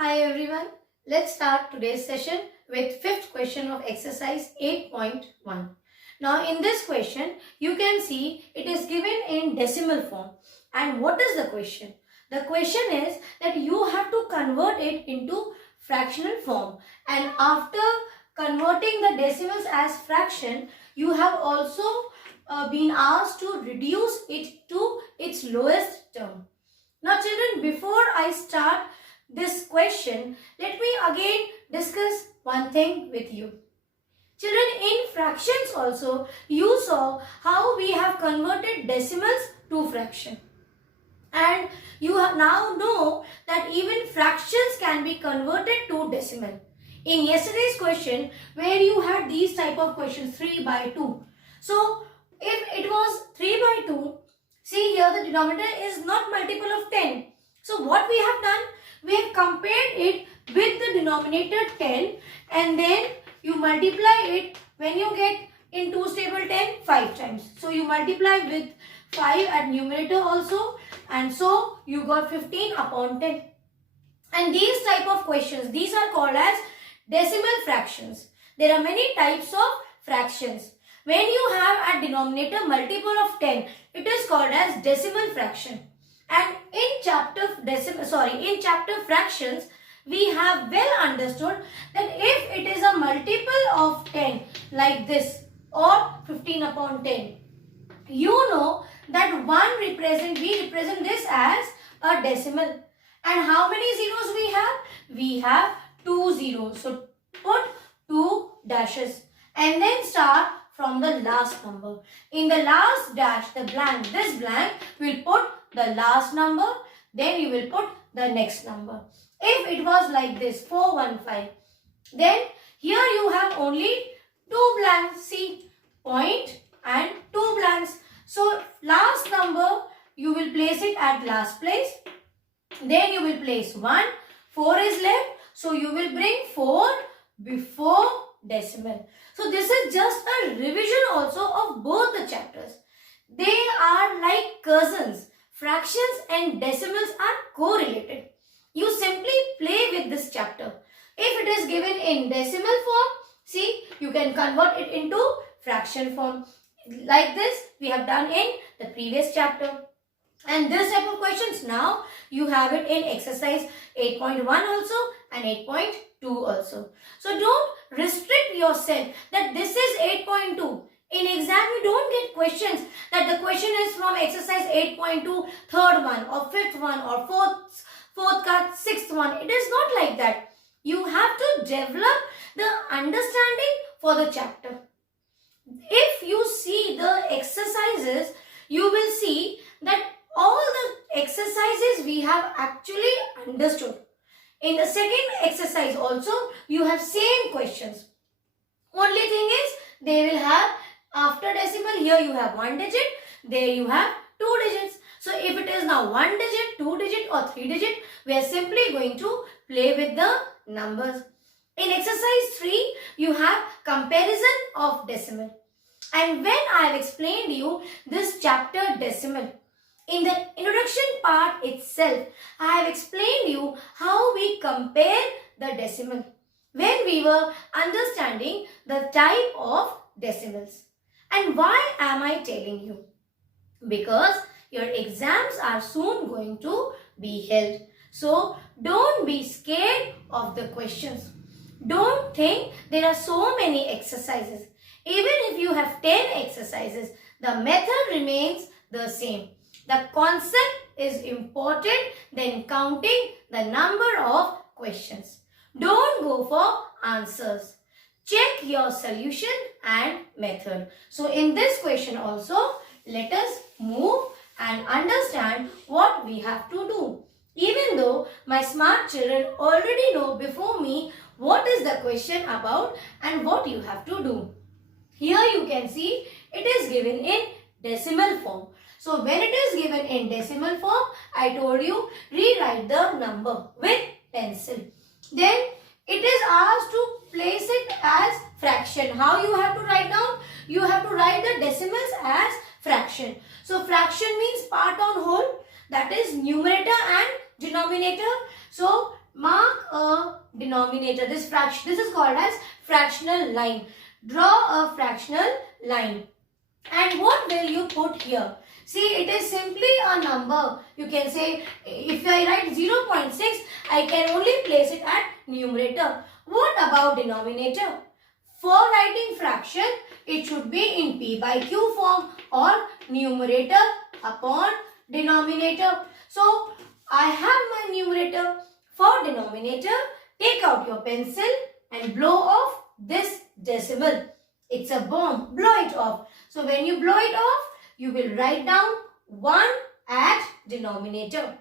Hi everyone, let's start today's session with fifth question of exercise 8.1. Now in this question, you can see it is given in decimal form. And what is the question? The question is that you have to convert it into fractional form. And after converting the decimals as fraction, you have also been asked to reduce it to its lowest term. Now children, before I start this question, let me again discuss one thing with you. Children, in fractions also, you saw how we have converted decimals to fraction. And you now know that even fractions can be converted to decimal. In yesterday's question, where you had these type of questions, 3 by 2. So, if it was 3 by 2, see here the denominator is not multiple of 10. So, what we have done? We have compared it with the denominator 10 and then you multiply it when you get in 2's table 10 5 times. So you multiply with 5 at numerator also and so you got 15 upon 10. And these type of questions, these are called as decimal fractions. There are many types of fractions. When you have a denominator multiple of 10, it is called as decimal fraction. And in chapter fractions, we have well understood that if it is a multiple of 10 like this or 15 upon 10, you know that we represent this as a decimal. And how many zeros we have? We have 2 zeros. So put 2 dashes and then start from the last number. In the last dash, the blank, this blank, will put the last number, then you will put the next number. If it was like this, 415, then here you have only 2 blanks, see, point and 2 blanks. So last number, you will place it at last place, then you will place 1, 4 is left, so you will bring 4 before decimal. So this is just a revision also of both the chapters. They are like cousins. Fractions and decimals are correlated. You simply play with this chapter. If it is given in decimal form, see, you can convert it into fraction form. Like this, we have done in the previous chapter. And this type of questions now, you have it in exercise 8.1 also and 8.2 also. So don't restrict yourself that this is 8.2. In exam, you don't get questions that the question is from exercise 8.2, third one or fifth one or fourth cut, sixth one. It is not like that. You have to develop the understanding for the chapter. If you see the exercises, you will see that all the exercises we have actually understood. In the second exercise also, you have same questions. Only thing is, they will have after decimal, here you have 1 digit, there you have 2 digits. So if it is now 1 digit, 2 digit or 3 digit, we are simply going to play with the numbers. In exercise 3, you have comparison of decimal. And when I have explained you this chapter decimal, in the introduction part itself, I have explained you how we compare the decimal when we were understanding the type of decimals. And why am I telling you? Because your exams are soon going to be held. So don't be scared of the questions. Don't think there are so many exercises. Even if you have 10 exercises, the method remains the same. The concept is important than counting the number of questions. Don't go for answers. Check your solution and method. So in this question also, let us move and understand what we have to do. Even though my smart children already know before me what is the question about and what you have to do. Here you can see it is given in decimal form. So when it is given in decimal form, I told you rewrite the number with pencil. Then it is asked to place it as fraction. How you have to write down? You have to write the decimals as fraction. So fraction means part on whole, that is numerator and denominator. So mark denominator. This is called as fractional line. Draw a fractional line. And what will you put here? See, it is simply a number. You can say, if I write 0.6, I can only place it at numerator. What about denominator? For writing fraction, it should be in P by Q form or numerator upon denominator. So, I have my numerator. For denominator, take out your pencil and blow off this decimal. It's a bomb. Blow it off. So, when you blow it off, you will write down 1 at denominator.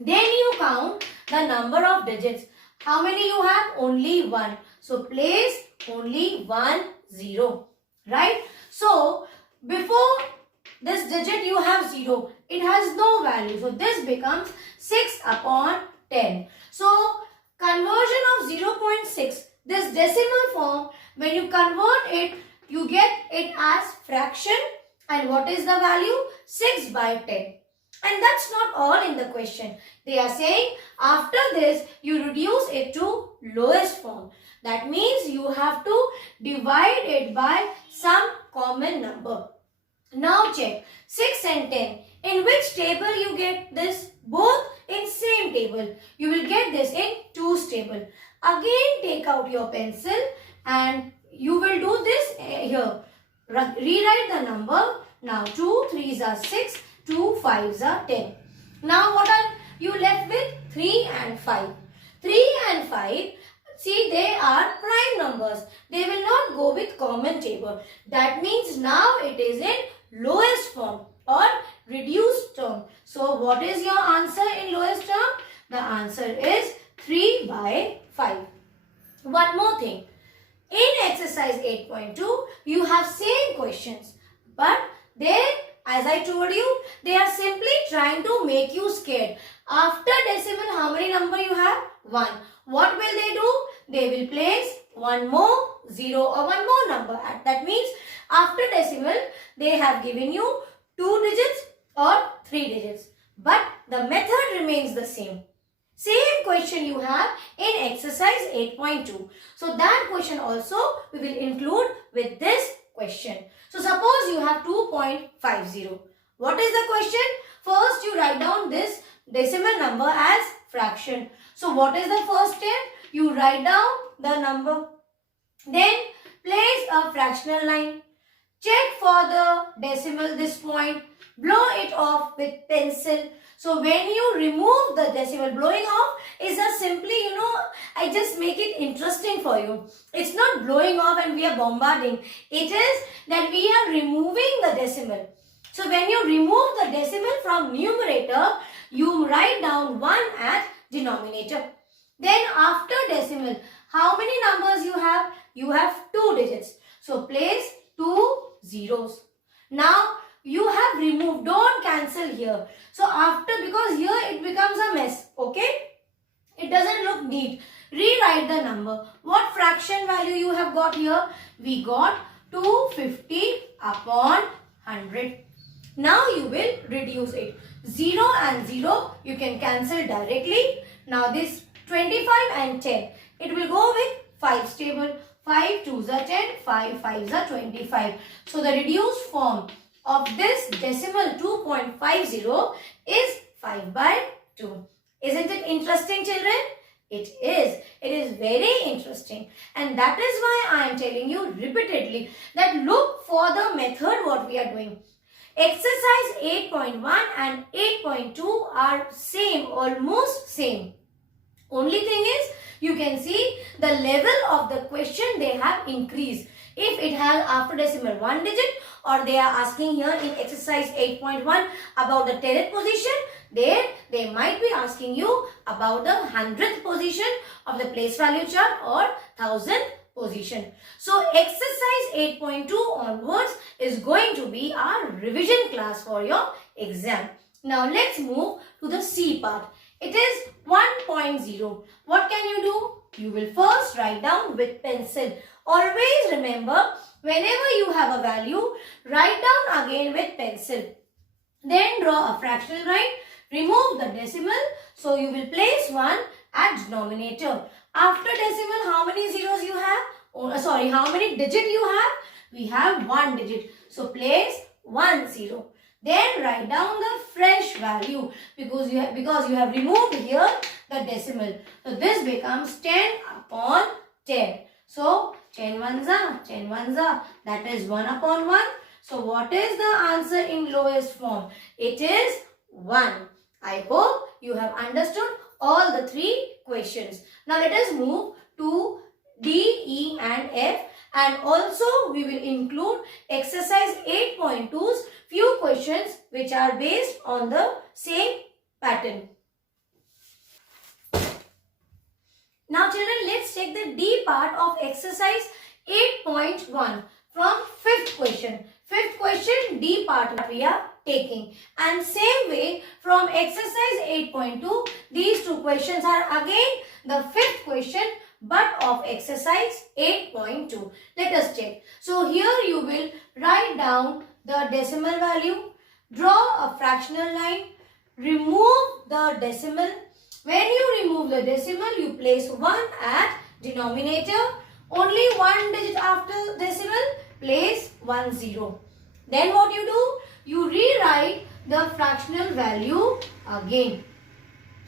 Then you count the number of digits. How many you have? Only 1. So, place only 1 0. Right? So, before this digit you have 0. It has no value. So, this becomes 6 upon 10. So, conversion of 0.6. This decimal form, when you convert it, you get it as fraction. And what is the value? 6 by 10. And that's not all in the question. They are saying after this, you reduce it to lowest form. That means you have to divide it by some common number. Now check 6 and 10. In which table you get this? Both in same table. You will get this in 2's table. Again take out your pencil and you will do this here. Rewrite the number. Now 2 3s are 6, 2 5s are 10. Now what are you left with? 3 and 5. 3 and 5, see, they are prime numbers. They will not go with common table. That means now it is in lowest form or reduced term. So what is your answer in lowest term? The answer is 3 by 5. One more thing. In exercise 8.2, you have same questions. But there, as I told you, they are simply trying to make you scared. After decimal, how many number you have? 1. What will they do? They will place one more 0 or one more number. That means after decimal, they have given you 2 digits or 3 digits. But the method remains the same. Same question you have in exercise 8.2. So that question also we will include with this question. So suppose you have 2.50. What is the question? First you write down this decimal number as fraction. So what is the first step? You write down the number. Then place a fractional line. Check for the decimal this point. Blow it off with pencil. So when you remove the decimal, blowing off is a simply, I just make it interesting for you. It's not blowing off and we are bombarding. It is that we are removing the decimal. So when you remove the decimal from numerator, you write down 1 at denominator. Then after decimal, how many numbers you have? You have 2 digits. So place 2 zeros. Now you have removed, don't cancel here. So after, because here it becomes a mess, okay? It doesn't look neat. Rewrite the number. What fraction value you have got here? We got 250 upon 100. Now you will reduce it. 0 and 0 you can cancel directly. Now this 25 and 10. It will go with 5's table. 5 2s are 10, 5 5s are 25. So the reduced form of this decimal 2.50 is 5 by 2. Isn't it interesting, children? It is. It is very interesting. And that is why I am telling you repeatedly that look for the method what we are doing. Exercise 8.1 and 8.2 are same, almost same. Only thing is, you can see the level of the question they have increased. If it has after decimal 1 digit, or they are asking here in exercise 8.1 about the 10th position, there they might be asking you about the 100th position of the place value chart or 1000th position. So exercise 8.2 onwards is going to be our revision class for your exam. Now let's move to the C part. It is 1.0. What can you do? You will first write down with pencil. Always remember, whenever you have a value, write down again with pencil. Then draw a fractional line. Remove the decimal. So you will place 1 at denominator. After decimal, how many zeros you have? Oh, sorry, how many digit you have? We have 1 digit. So place 1 0. Then write down the fresh value because you have removed here the decimal. So this becomes 10 upon 10. So 10 ones are 10 ones are, that is 1 upon 1. So what is the answer in lowest form? It is 1. I hope you have understood all the 3 questions. Now let us move to D, E and F, and also we will include exercise 8.2's few questions which are based on the same pattern. Now children, let's check the D part of exercise 8.1 from 5th question. 5th question, D part we are taking. And same way from exercise 8.2, these 2 questions are again the 5th question but of exercise 8.2. Let us check. So here you will write down the decimal value, draw a fractional line, remove the decimal. When you remove the decimal, you place 1 at denominator. Only 1 digit after decimal, place 1 0. Then what you do? You rewrite the fractional value again.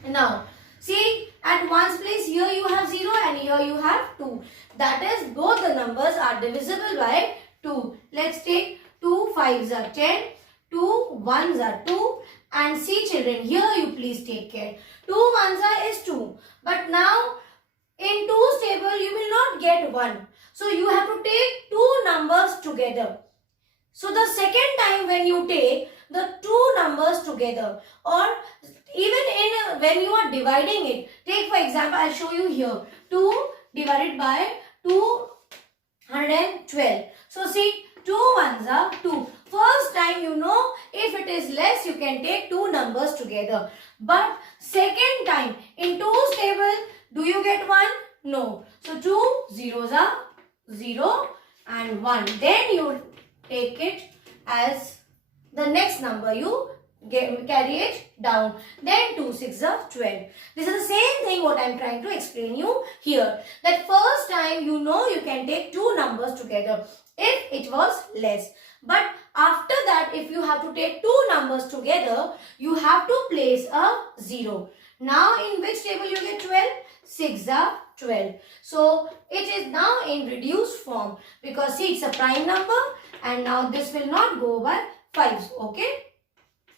Now, see, at one's place here you have 0 and here you have 2. That is, both the numbers are divisible by 2. Let's take 2 5s are 10, 2 1s are 2. And see children, here you please take care. 2 1s are is 2. But now, in 2's table you will not get 1. So you have to take 2 numbers together. So the second time when you take the 2 numbers together, or even when you are dividing it, take for example, I'll show you here, 2 divided by 212. So see, 2 ones are 2. First time you know, if it is less, you can take 2 numbers together. But second time, in 2's table, do you get 1? No. So 2 zeros are 0 and 1. Then you take it as the next number, you carry it down. Then 2 6 are 12. This is the same thing what I am trying to explain you here. That first time you know you can take 2 numbers together if it was less. But after that, if you have to take 2 numbers together, you have to place a 0. Now in which table you get 12? 6 are 12. So it is now in reduced form because see, it's a prime number and now this will not go by 5s. Okay.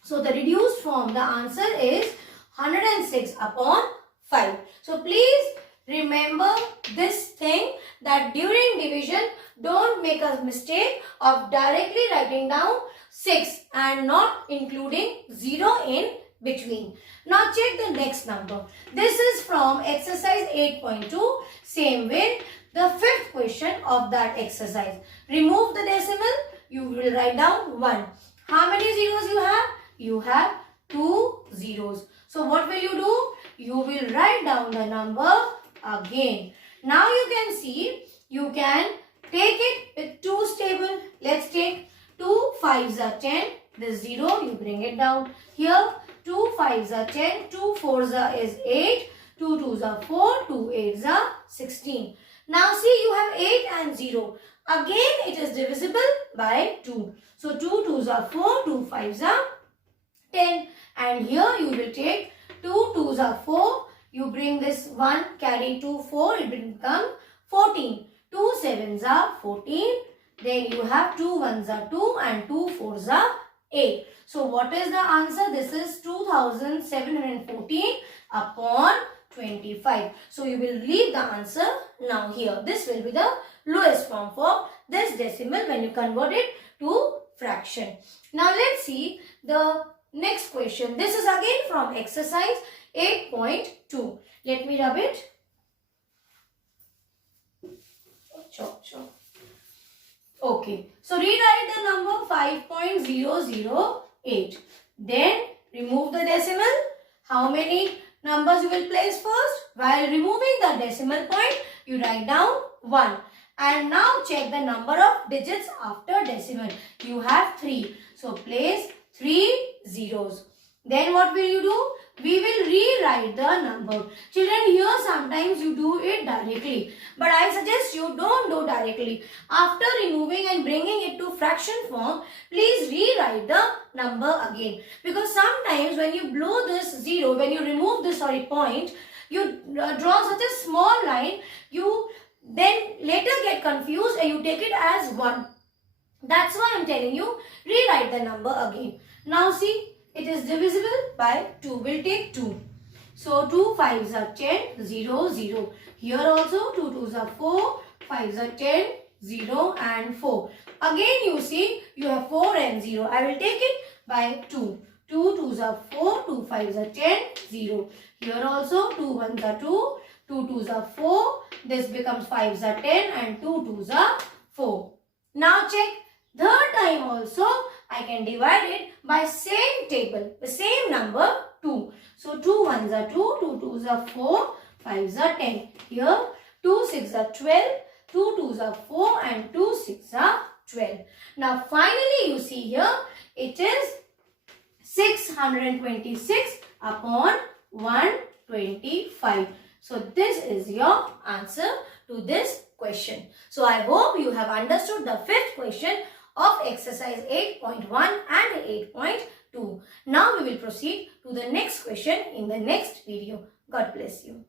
So the reduced form, the answer is 106 upon 5. So please remember this thing, that during division, don't make a mistake of directly writing down 6 and not including 0 in between. Now check the next number. This is from exercise 8.2. Same way, the 5th question of that exercise. Remove the decimal, you will write down 1. How many zeros you have? You have 2 zeros. So what will you do? You will write down the number again. Now you can see, you can take it with 2's table. Let's take 2 5s are 10. This 0, you bring it down. Here 2 5s are 10. 2 4s are is 8. 2 2s are 4. 2 8s are 16. Now see, you have 8 and 0. Again it is divisible by 2. So 2 2s are 4. 2 5s are 10. And here you will take 2 2s are 4. You bring this 1, carry 2 4. It will become 14. 2 7s are 14. Then you have 2 1s are 2 and 2 4s are 8. So what is the answer? This is 2714 upon 25. So you will leave the answer now here. This will be the lowest form for this decimal when you convert it to fraction. Now let's see the next question. This is again from exercise 8.2. Let me rub it. Chop, chop. Okay. So rewrite the number 5.008. Then remove the decimal. How many numbers you will place first? While removing the decimal point, you write down 1. And now check the number of digits after decimal. You have 3. So place 3 zeros. Then what will you do? we will rewrite the number. Children, here sometimes you do it directly, but I suggest you don't do directly. After removing and bringing it to fraction form, please rewrite the number again. Because sometimes when you blow this 0, when you remove this point, you draw such a small line, you then later get confused and you take it as 1. That's why I'm telling you, rewrite the number again. Now see, it is divisible by 2. We'll take 2. So 2 5s are 10, 0, 0. Here also 2 2s are 4, 5s are 10, 0 and 4. Again you see, you have 4 and 0. I will take it by 2. 2 2s are 4, 2 5s are 10, 0. Here also 2 1s are 2, 2 2s are 4. This becomes 5s are 10 and 2 2s are 4. Now check. Third time also I can divide it by same table, the same number 2. So 2 1s are 2, 2 2s are 4, 5s are 10. Here 2 6s are 12, 2 2s are 4 and 2 6s are 12. Now finally you see here it is 626 upon 125. So this is your answer to this question. So I hope you have understood the fifth question of exercise 8.1 and 8.2. Now we will proceed to the next question in the next video. God bless you.